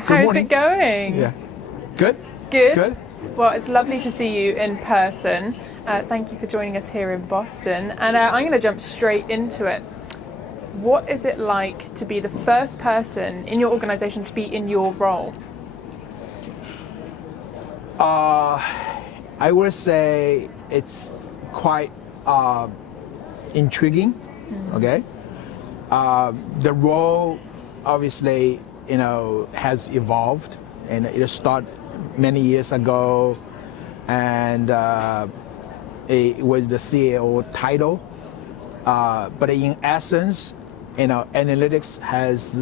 how's morning. it going? Yeah. Good? Good? Good. Well, it's lovely to see you in person. Thank you for joining us here in Boston. And I'm going to jump straight into it. What is it like to be the first person in your organization to be in your role? I would say it's quite intriguing. Okay. The role obviously, has evolved, and it started many years ago, and it was the CAO title. But in essence, analytics has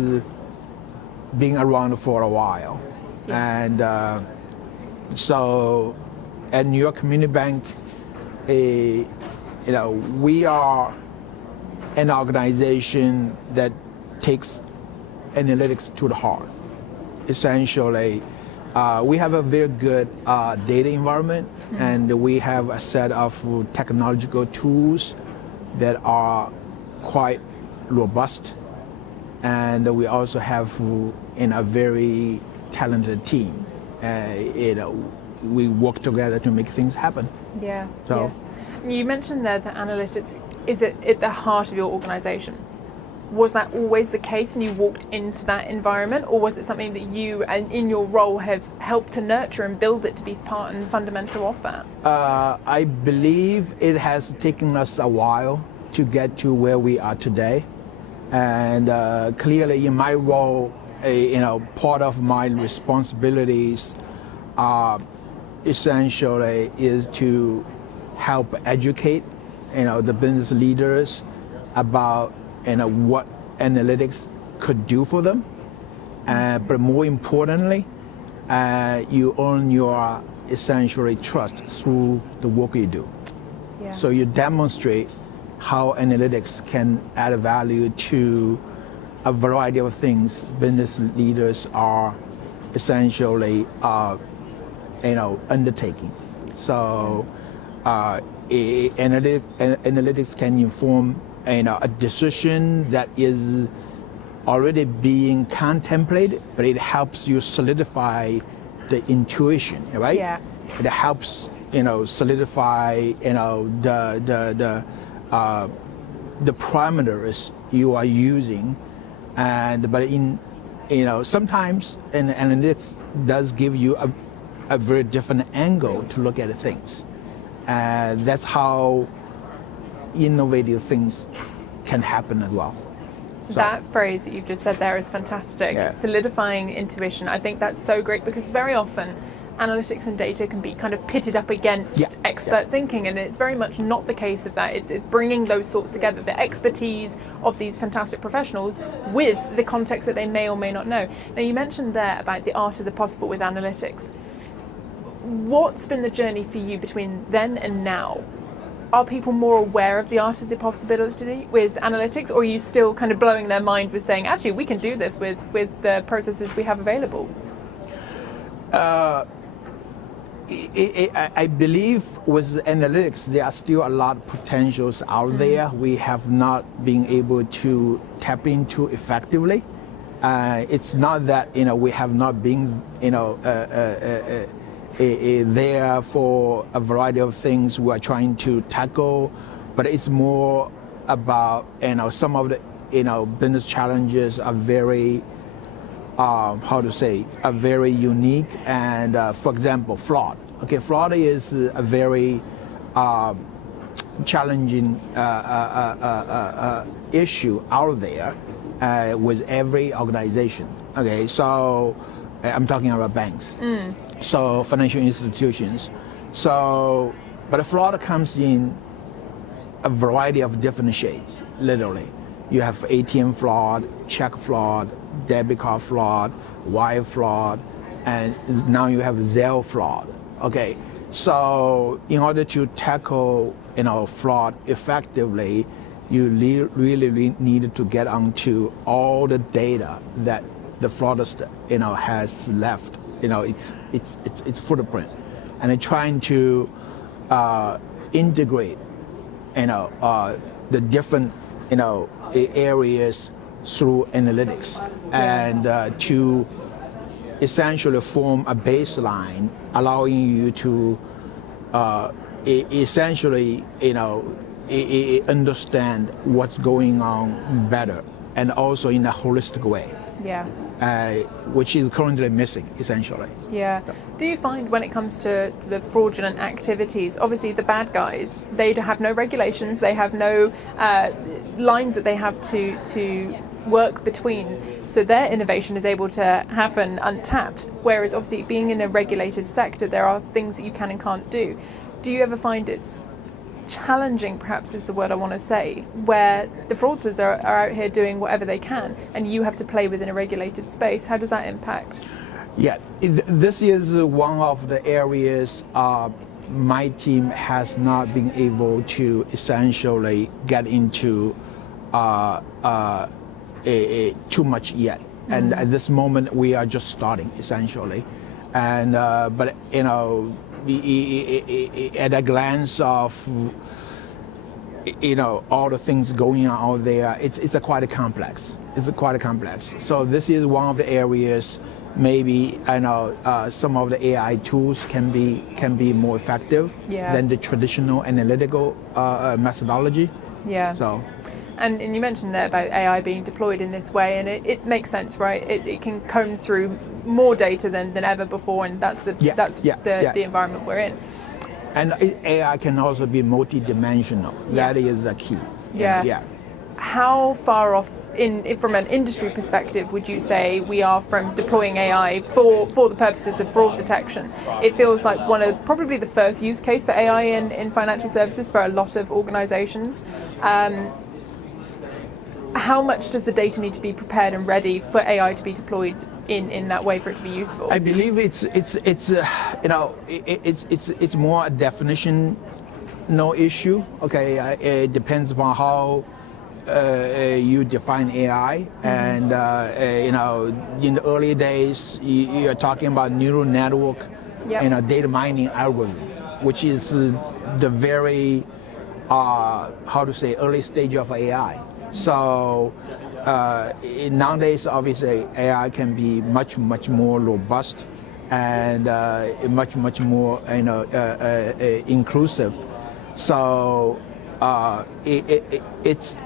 been around for a while, and so at New York Community Bank, we are an organization that takes analytics to the heart. Essentially, we have a very good data environment, and we have a set of technological tools that are quite robust, and we also have a very talented team. We work together to make things happen. Yeah. So, You mentioned there that analytics is at the heart of your organization. Was that always the case when you walked into that environment, or was it something that you, and in your role, have helped to nurture and build it to be part and fundamental of that? I believe it has taken us a while to get to where we are today, and clearly in my role, part of my responsibilities essentially is to help educate the business leaders about what analytics could do for them, but more importantly, you earn your essentially trust through the work you do. Yeah. So you demonstrate how analytics can add value to a variety of things business leaders are essentially undertaking. So analytics can inform a decision that is already being contemplated, but it helps you solidify the intuition, right? Yeah. It helps solidify the parameters you are using, but sometimes analytics does give you a very different angle to look at things, and that's how innovative things can happen as well. So, that phrase that you've just said there is fantastic. Yeah. Solidifying intuition. I think that's so great, because very often analytics and data can be kind of pitted up against expert thinking, and it's very much not the case of that. It's bringing those thoughts together, the expertise of these fantastic professionals with the context that they may or may not know. Now, you mentioned there about the art of the possible with analytics. What's been the journey for you between then and now? Are people more aware of the art of the possibility with analytics, or are you still kind of blowing their mind with saying, actually, we can do this with the processes we have available? I believe with analytics, there are still a lot of potentials out there we have not been able to tap into effectively. It's not that we have not been there for a variety of things we are trying to tackle, but it's more about some of the business challenges are very are very unique, and for example, fraud. Okay, fraud is a very challenging issue out there with every organization. Okay, so I'm talking about banks, so financial institutions. So, but the fraud comes in a variety of different shades, literally. You have ATM fraud, check fraud, debit card fraud, wire fraud, and now you have Zelle fraud. Okay, so in order to tackle fraud effectively, you really need to get onto all the data that the fraudster has left, its footprint, and trying to integrate the different areas through analytics, and to essentially form a baseline, allowing you to essentially, understand what's going on better, and also in a holistic way. Yeah. Which is currently missing, essentially. Yeah. Do you find when it comes to the fraudulent activities, obviously the bad guys, they have no regulations, they have no lines that they have to work between, so their innovation is able to happen untapped, whereas obviously being in a regulated sector, there are things that you can and can't do. Do you ever find it's challenging, perhaps is the word I want to say, where the fraudsters are out here doing whatever they can and you have to play within a regulated space? How does that impact? Yeah, this is one of the areas my team has not been able to essentially get into too much yet. And at this moment we are just starting, essentially. And but at a glance of all the things going on out there, it's quite complex. It's quite complex. So this is one of the areas. Maybe some of the AI tools can be more effective than the traditional analytical methodology. Yeah. So. And you mentioned there about AI being deployed in this way, and it makes sense, right? It can comb through more data than ever before, and that's the environment we're in. And AI can also be multidimensional. That is the key. Yeah. How far off, from an industry perspective, would you say we are from deploying AI for the purposes of fraud detection? It feels like probably the first use case for AI in financial services for a lot of organizations. How much does the data need to be prepared and ready for AI to be deployed in that way for it to be useful? I believe it's more a definition, no issue. Okay, it depends upon how you define AI, and in the early days you're talking about neural network, data mining algorithm, which is the very early stage of AI. So nowadays, obviously, AI can be much more robust and much more inclusive. So it's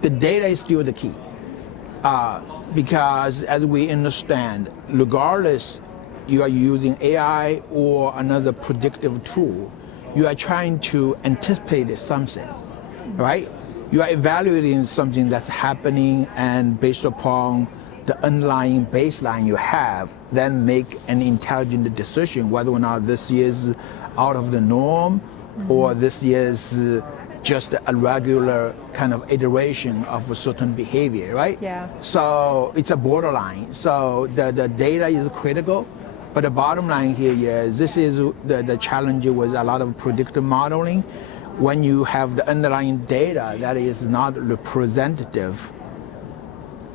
the data is still the key, because as we understand, regardless you are using AI or another predictive tool, you are trying to anticipate something, right? You are evaluating something that's happening, and based upon the underlying baseline you have, then make an intelligent decision whether or not this is out of the norm or this is just a regular kind of iteration of a certain behavior, right? Yeah. So it's a borderline. So the data is critical, but the bottom line here is this is the challenge with a lot of predictive modeling. When you have the underlying data that is not representative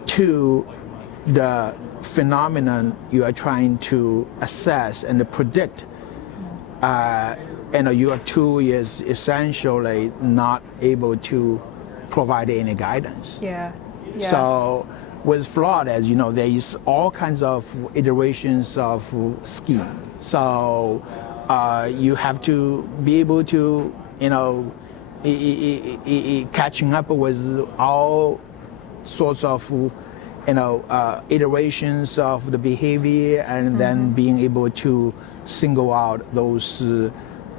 to the phenomenon you are trying to assess and predict, your tool is essentially not able to provide any guidance. Yeah. So with fraud, as you know, there is all kinds of iterations of scheme. So you have to be able to catching up with all sorts of iterations of the behavior, and then being able to single out those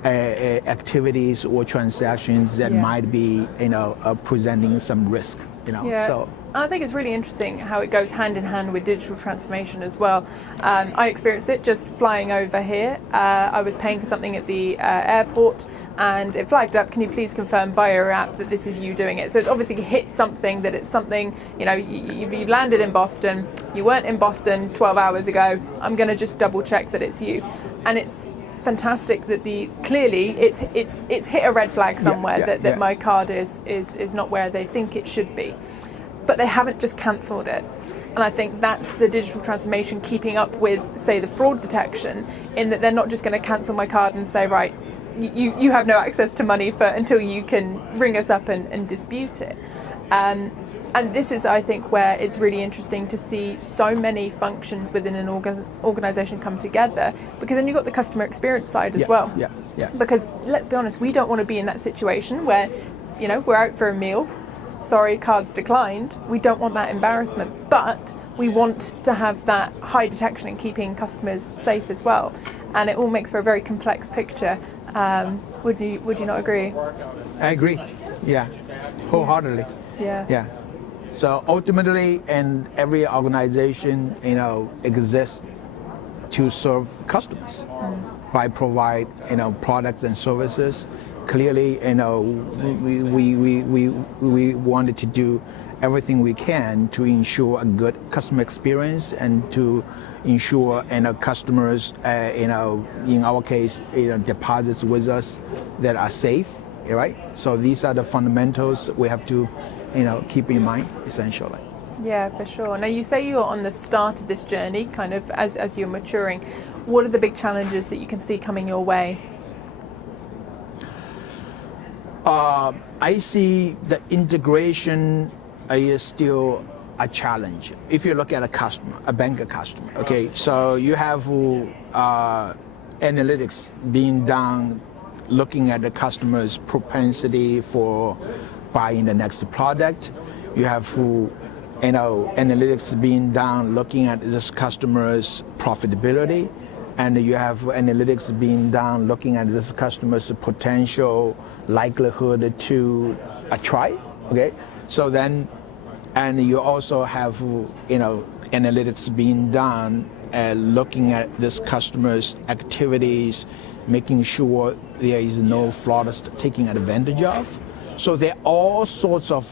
activities or transactions that might be presenting some risk. So. I think it's really interesting how it goes hand in hand with digital transformation as well. I experienced it just flying over here. I was paying for something at the airport, and it flagged up, can you please confirm via your app that this is you doing it? So it's obviously hit something, that it's something, you landed in Boston, you weren't in Boston 12 hours ago, I'm going to just double check that it's you. And it's fantastic that clearly it's hit a red flag somewhere that my card is not where they think it should be. But they haven't just cancelled it. And I think that's the digital transformation keeping up with, say, the fraud detection, in that they're not just going to cancel my card and say, right, you have no access to money until you can ring us up and dispute it. And And this is, I think, where it's really interesting to see so many functions within an organization come together, because then you've got the customer experience side as well. Yeah. Because let's be honest, we don't want to be in that situation where, you know, we're out for a meal, sorry, cards declined. We don't want that embarrassment, but we want to have that high detection and keeping customers safe as well. And it all makes for a very complex picture. Would you not agree? I agree. Yeah, wholeheartedly. Yeah. So ultimately, and every organization, you know, exists to serve customers by provide, you know, products and services. Clearly, you know, we wanted to do everything we can to ensure a good customer experience and to ensure, you know, customers, you know, in our case, you know, deposits with us that are safe, right? So these are the fundamentals we have to, you know, keep in mind, essentially. Yeah, for sure. Now, you say you're on the start of this journey, kind of as you're maturing. What are the big challenges that you can see coming your way? I see the integration is still a challenge. If you look at a customer, a banker customer, okay, so you have analytics being done, looking at the customer's propensity for buying the next product. You have, you know, analytics being done, looking at this customer's profitability, and you have analytics being done, looking at this customer's potential likelihood to try. Okay, so then, and you also have, you know, analytics being done, looking at this customer's activities, making sure there is no fraud taking advantage of. So there are all sorts of,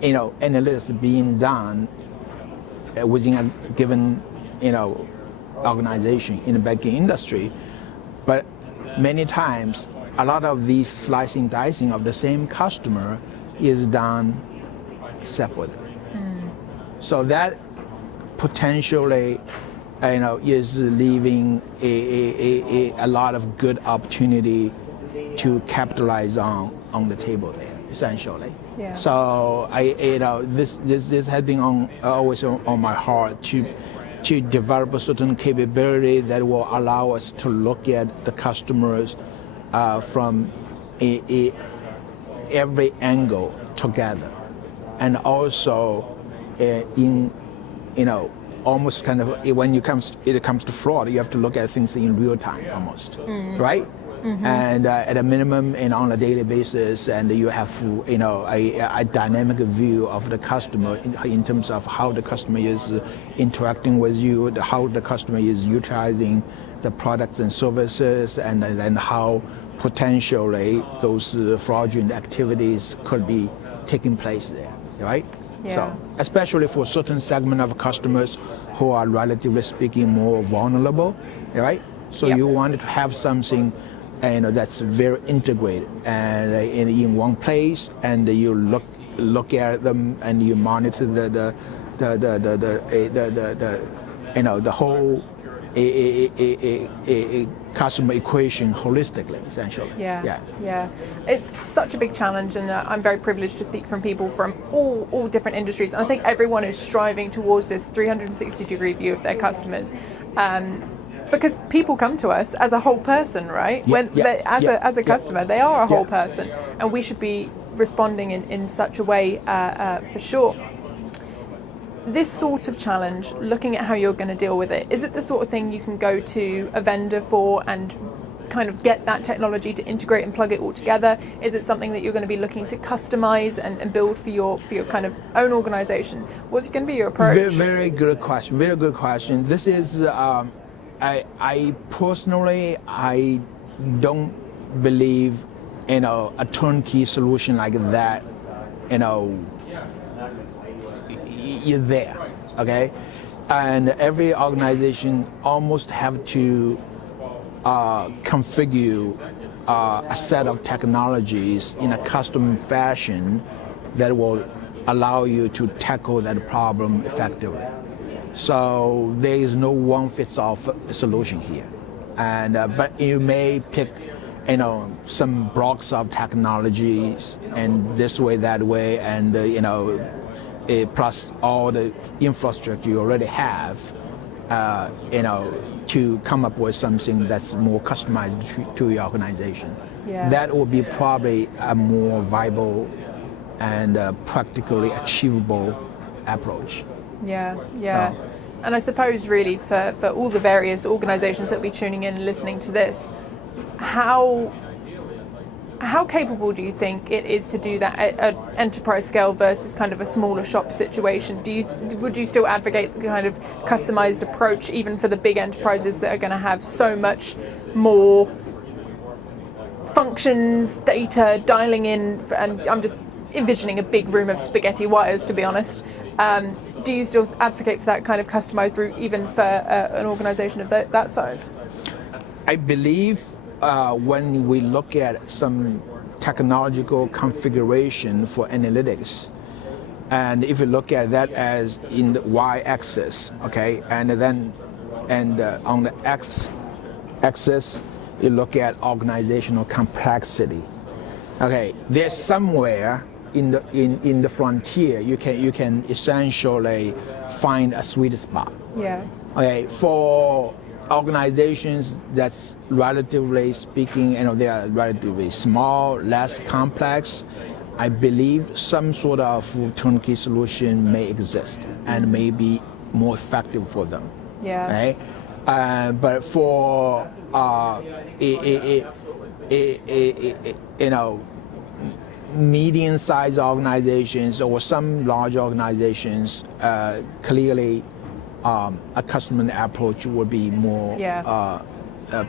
you know, analytics being done within a given, you know, organization in the banking industry. But many times, a lot of these slicing, dicing of the same customer is done separately. So that potentially, you know, is leaving a lot of good opportunity to capitalize on the table there, essentially. Yeah. So you know, this has been always on my heart to develop a certain capability that will allow us to look at the customers from every angle together, and also in, you know, almost kind of when it comes to fraud, you have to look at things in real time almost, right? And at a minimum and on a daily basis, and you have, you know, a dynamic view of the customer in terms of how the customer is interacting with you, how the customer is utilizing the products and services, and then how potentially those fraudulent activities could be taking place there, right? Yeah. So especially for certain segment of customers who are relatively speaking more vulnerable, right? So Yep. you wanted to have something, you know, that's very integrated and in one place, and you look at them and you monitor the you know, the whole customer equation holistically, essentially. Yeah. It's such a big challenge, and I'm very privileged to speak from people from all different industries. And I think everyone is striving towards this 360-degree view of their customers. Because people come to us as a whole person, right? As a customer, they are a whole person, and we should be responding in such a way for sure. This sort of challenge, looking at how you're going to deal with it, is it the sort of thing you can go to a vendor for and kind of get that technology to integrate and plug it all together? Is it something that you're going to be looking to customize and build for your kind of own organization? What's going to be your approach? Very good question. Very good question. This is, I personally, I don't believe, you know, a turnkey solution like that, you know, is there, okay? And every organization almost have to configure a set of technologies in a custom fashion that will allow you to tackle that problem effectively. So there is no one-fits-all solution here, and but you may pick, you know, some blocks of technologies, and this way, that way, and you know, plus all the infrastructure you already have, to come up with something that's more customized to your organization. Yeah. That would be probably a more viable and practically achievable approach. Yeah. And I suppose really for all the various organizations that will be tuning in and listening to this, how capable do you think it is to do that at an enterprise scale versus kind of a smaller shop situation? Would you still advocate the kind of customized approach even for the big enterprises that are going to have so much more functions, data, dialing in, and I'm just envisioning a big room of spaghetti wires, to be honest. Do you still advocate for that kind of customized route even for an organization of that size? I believe when we look at some technological configuration for analytics, and if you look at that as in the y-axis, okay, and on the x-axis you look at organizational complexity. Okay, there's somewhere in the frontier you can essentially find a sweet spot. Yeah. Okay, for organizations that's relatively speaking, they are relatively small, less complex, I believe some sort of turnkey solution may exist and may be more effective for them. Yeah. Okay? But for medium-sized organizations or some large organizations, clearly a customer approach would be more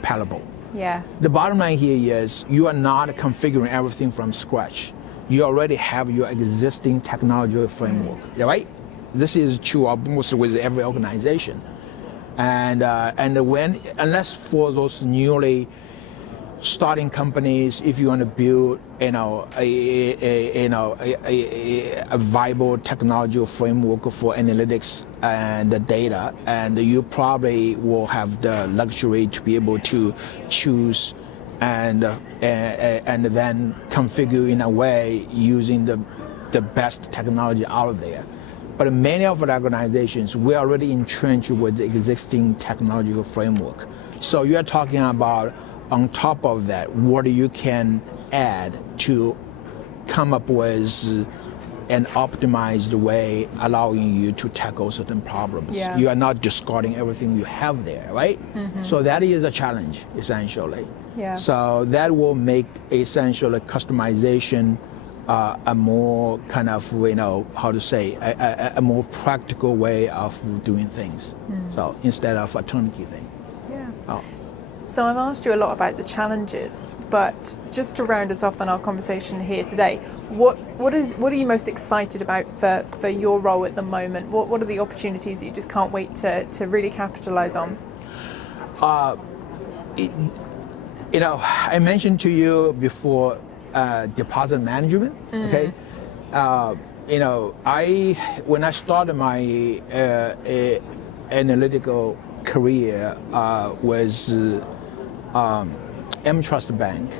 palatable. Yeah. The bottom line here is you are not configuring everything from scratch. You already have your existing technology framework, right? This is true almost with every organization. And unless for those newly starting companies, if you want to build, a viable technology framework for analytics and the data, and you probably will have the luxury to be able to choose and then configure in a way using the best technology out there. But many of the organizations, we're already entrenched with the existing technological framework. So you're talking about, on top of that, what you can add to come up with an optimized way allowing you to tackle certain problems. Yeah. You are not discarding everything you have there, right? Mm-hmm. So that is a challenge, essentially. Yeah. So that will make essentially customization a more kind of, a more practical way of doing things. So instead of a turnkey thing. Yeah. Oh. So I've asked you a lot about the challenges, but just to round us off on our conversation here today, what are you most excited about for your role at the moment? What are the opportunities that you just can't wait to really capitalize on? I mentioned to you before deposit management. Okay, when I started my analytical career was Trust Bank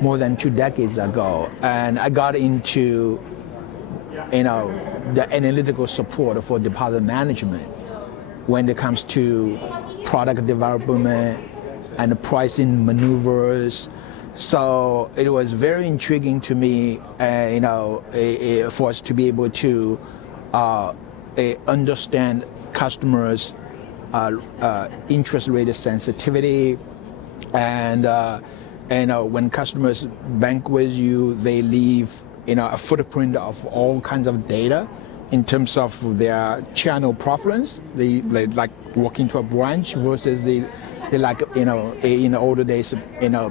more than 2 decades ago, and I got into the analytical support for deposit management when it comes to product development and pricing maneuvers. So it was very intriguing to me, for us to be able to understand customers' interest rate sensitivity, and when customers bank with you, they leave a footprint of all kinds of data in terms of their channel preference. They like walking to a branch versus they like in the older days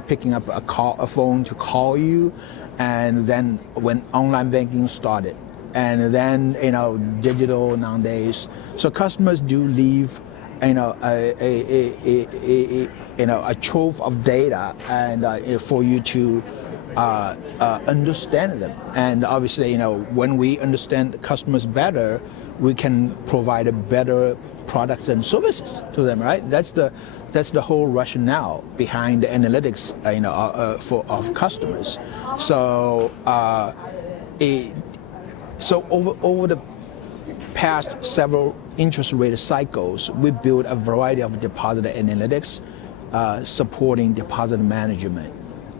picking up a phone to call you, and then when online banking started, and then digital nowadays. So customers do leave a trove of data, and for you to understand them. And obviously, when we understand customers better, we can provide a better products and services to them, right? That's the whole rationale behind the analytics, of customers. So So over the past several interest rate cycles, we built a variety of deposit analytics supporting deposit management.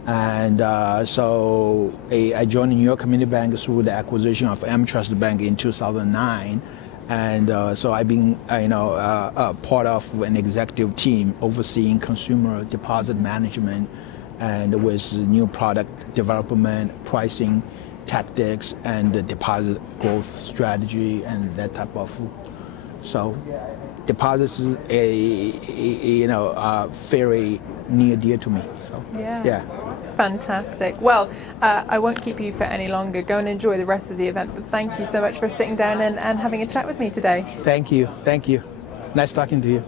And so I joined the New York Community Bank through the acquisition of AmTrust Bank in 2009. And so I've been part of an executive team overseeing consumer deposit management and with new product development, pricing, tactics, and the deposit growth strategy and that type of. So deposits is very near dear to me. So yeah. Fantastic. Well, I won't keep you for any longer. Go and enjoy the rest of the event. But thank you so much for sitting down and having a chat with me today. Thank you. Nice talking to you.